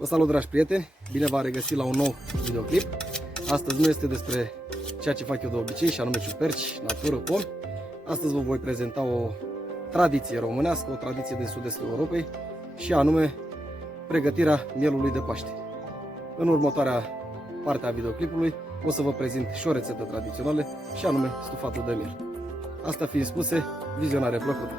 Vă salut, dragi prieteni! Bine v-am regăsit la un nou videoclip. Astăzi nu este despre ceea ce fac eu de obicei, și anume ciuperci, natură, pomi. Astăzi vă voi prezenta o tradiție românească, o tradiție din sud-estul Europei, și anume pregătirea mielului de Paște. În următoarea parte a videoclipului o să vă prezint și o rețetă tradițională, și anume stufatul de miel. Asta fiind spuse, vizionare plăcută!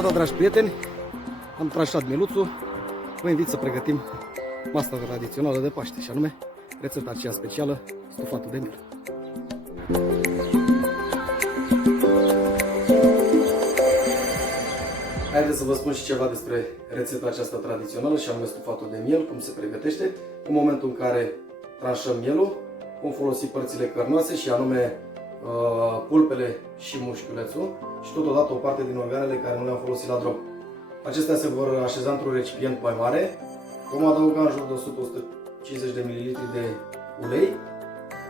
gata, dragi prieteni, am tranșat mieluțul. Vă invit să pregătim masa tradițională de Paște, și anume rețeta aceea specială, stufatul de miel. Haideți să vă spun și ceva despre rețeta aceasta tradițională, și anume stufatul de miel, cum se pregătește. În momentul în care tranșăm mielul, vom folosi părțile cărnoase, și anume pulpele și mușchiulețul, și totodată o parte din organele care nu le-am folosit la drog. Acestea se vor așeza într-un recipient mai mare. Vom adăuga în jur de 100-150 de ml de ulei.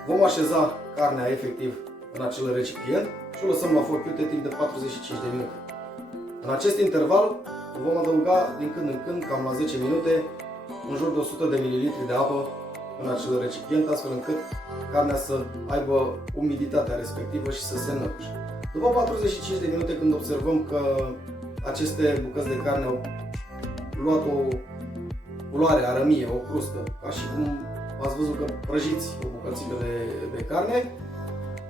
Vom așeza carnea efectiv în acel recipient și o lăsăm la foc iute timp de 45 de minute. În acest interval vom adăuga din când în când, cam la 10 minute, în jur de 100 de ml de apă în acel recipient, astfel încât carnea să aibă umiditatea respectivă și să se înăbușe. După 45 de minute, când observăm că aceste bucăți de carne au luat o culoare arămie, o crustă, ca și cum ați văzut că prăjiți o bucățică de carne,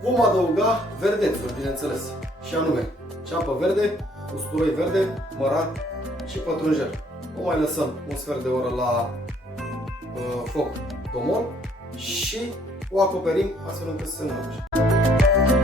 vom adăuga verdețuri, bineînțeles, și anume ceapă verde, usturoi verde, mărat și pătrunjel. O mai lăsăm un sfert de oră la foc domol și o acoperim astfel încât să se înăbușe.